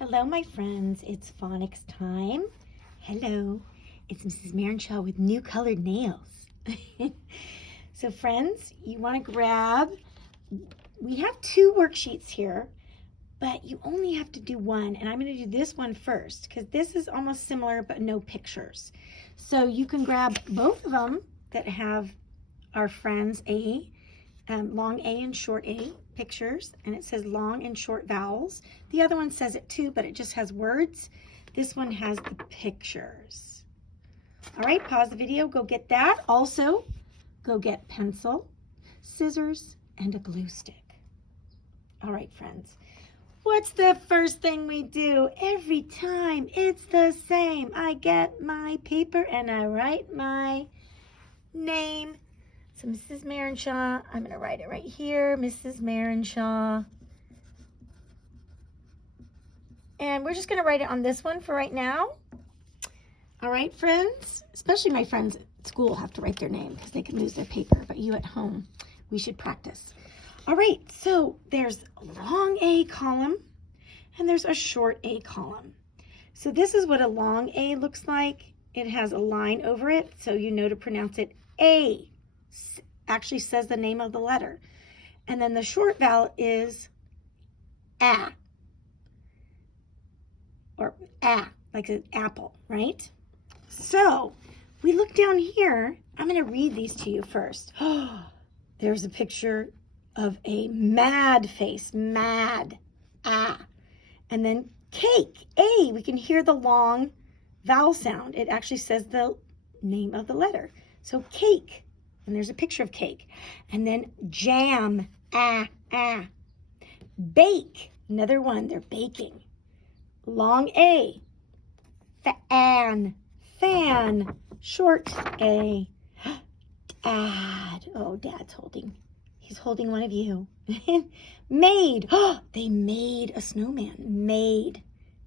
Hello, my friends. It's phonics time. Hello. It's Mrs. Marenshaw with new colored nails. So, friends, you want to grab, we have two worksheets here, but you only have to do one. And I'm going to do this one first because this is almost similar, but no pictures. So you can grab both of them that have our friends long A and short A pictures, and it says long and short vowels. The other one says it too, but it just has words. This one has the pictures. All right, pause the video, go get that. Also, go get pencil, scissors, and a glue stick. All right, friends, what's the first thing we do? Every time it's the same. I get my paper and I write my name. So Mrs. Marenshaw, I'm going to write it right here, Mrs. Marenshaw. And we're just going to write it on this one for right now. All right, friends, especially my friends at school have to write their name because they can lose their paper, but you at home, we should practice. All right, so there's a long A column and there's a short A column. So this is what a long A looks like. It has a line over it, so you know to pronounce it A. Actually says the name of the letter. And then the short vowel is A. Or A, like an apple, right? So we look down here. I'm going to read these to you first. There's a picture of a mad face, mad, A. And then cake, A. We can hear the long vowel sound. It actually says the name of the letter. So cake. And there's a picture of cake. And then jam, A. Bake, another one, they're baking. Long A, fan, short A, dad. Oh, dad's holding. He's holding one of you. Made, they made a snowman, made.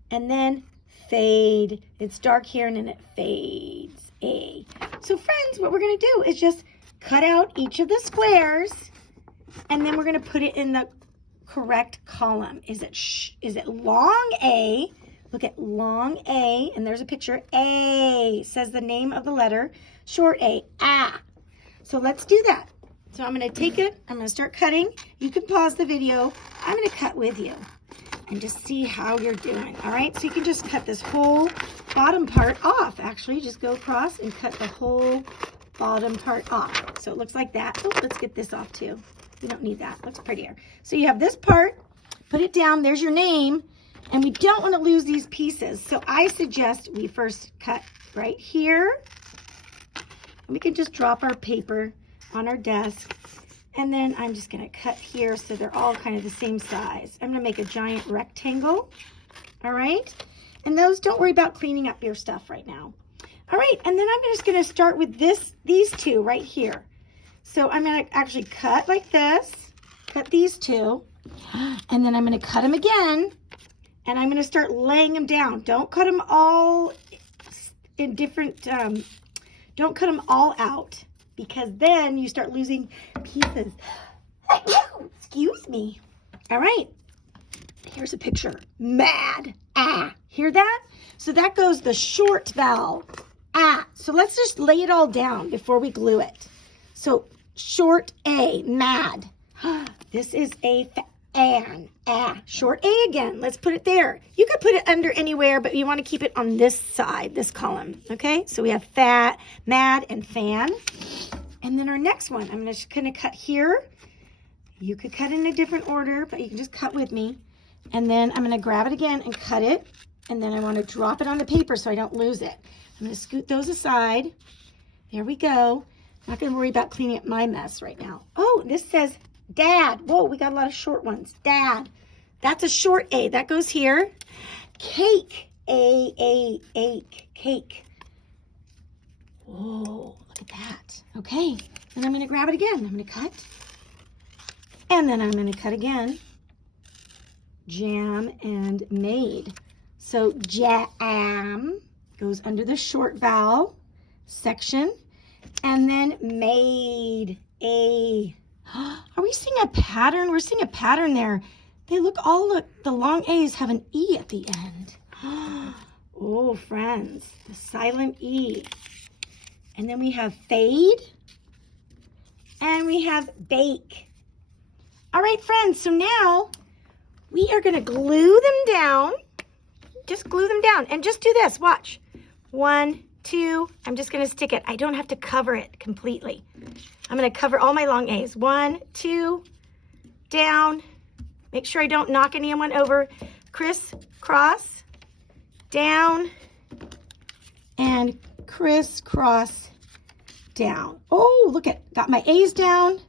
And then fade, it's dark here and then it fades, A. So friends, what we're gonna do is just cut out each of the squares and then we're gonna put it in the correct column. Is it long A? Look at long A, and there's a picture. A says the name of the letter. Short A, So let's do that. So I'm going to take it. I'm going to start cutting. You can pause the video. I'm going to cut with you and just see how you're doing. All right, so you can just cut this whole bottom part off. Actually, just go across and cut the whole bottom part off. So it looks like that. Oh, let's get this off too. We don't need that. Looks prettier. So you have this part, put it down, there's your name, and we don't want to lose these pieces. So I suggest we first cut right here. And we can just drop our paper on our desk. And then I'm just going to cut here so they're all kind of the same size. I'm going to make a giant rectangle. All right. And those, don't worry about cleaning up your stuff right now. All right. And then I'm just going to start with these two right here. So I'm going to actually cut like this, cut these two, and then I'm going to cut them again, and I'm going to start laying them down. Don't cut them all in different, don't cut them all out, because then you start losing pieces. Excuse me. All right. Here's a picture. Mad. Hear that? So that goes the short vowel. So let's just lay it all down before we glue it. So short A, mad. This is a fan, short A again. Let's put it there. You could put it under anywhere, but you want to keep it on this side, this column. Okay, so we have fat, mad, and fan. And then our next one, I'm just going to cut here. You could cut in a different order, but you can just cut with me. And then I'm going to grab it again and cut it. And then I want to drop it on the paper so I don't lose it. I'm going to scoot those aside. There we go. Not going to worry about cleaning up my mess right now. Oh, this says dad. Whoa, we got a lot of short ones. Dad. That's a short A. That goes here. Cake. Cake. Whoa, look at that. Okay, and I'm going to grab it again. I'm going to cut. And then I'm going to cut again. Jam and made. So jam goes under the short vowel section. And then made, A. Are we seeing a pattern? We're seeing a pattern there. Hey, look, all the long A's have an E at the end. Oh, friends, the silent E. And then we have fade, and we have bake. All right, friends, so now we are gonna glue them down. Just glue them down, and just do this, watch. 1, 2, I'm just gonna stick it. I don't have to cover it completely. I'm gonna cover all my long A's. 1, 2, down. Make sure I don't knock anyone over. Crisscross, down, and crisscross, down. Oh, look at, got my A's down.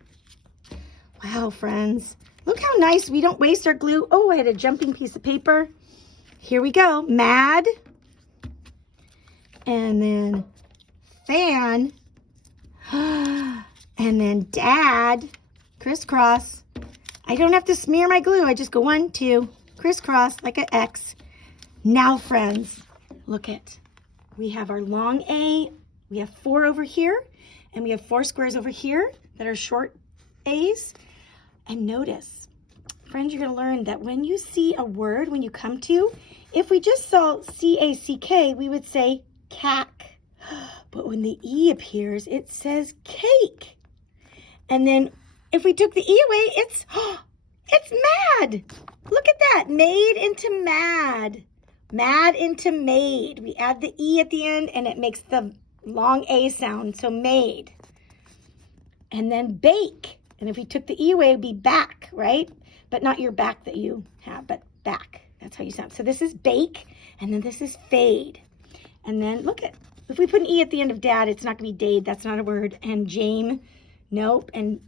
Wow, friends. Look how nice, we don't waste our glue. Oh, I had a jumping piece of paper. Here we go, mad. And then fan. And then dad, crisscross. I don't have to smear my glue. I just go 1, 2, crisscross like an X. Now, friends, look at, we have our long A. We have 4 over here, and we have 4 squares over here that are short A's. And notice, friends, you're gonna learn that when you see a word, when you come to, if we just saw C-A-C-K, we would say cack. But when the E appears, it says cake. And then if we took the E away, it's mad. Look at that, made into mad. Mad into made. We add the E at the end and it makes the long A sound, so made. And then bake. And if we took the E away, it would be back, right? But not your back that you have, but back. That's how you sound. So this is bake, and then this is fade. And then look at, if we put an E at the end of dad, it's not gonna be dade, that's not a word. And Jane, nope, and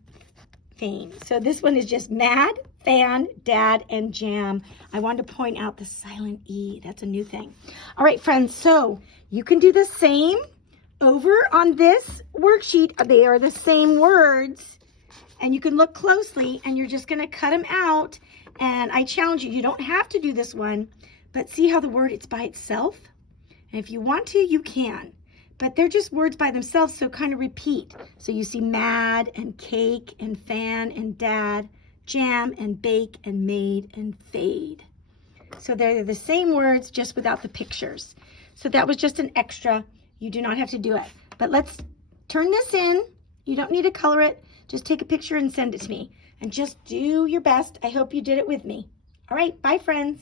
fame. So this one is just mad, fan, dad, and jam. I wanted to point out the silent E. That's a new thing. All right, friends, so you can do the same over on this worksheet. They are the same words, and you can look closely, and you're just gonna cut them out. And I challenge you, you don't have to do this one, but see how the word, it's by itself? And if you want to, you can. But they're just words by themselves, so kind of repeat. So you see mad and cake and fan and dad, jam and bake and made and fade. So they're the same words, just without the pictures. So that was just an extra. You do not have to do it. But let's turn this in. You don't need to color it. Just take a picture and send it to me. And just do your best. I hope you did it with me. All right, bye, friends.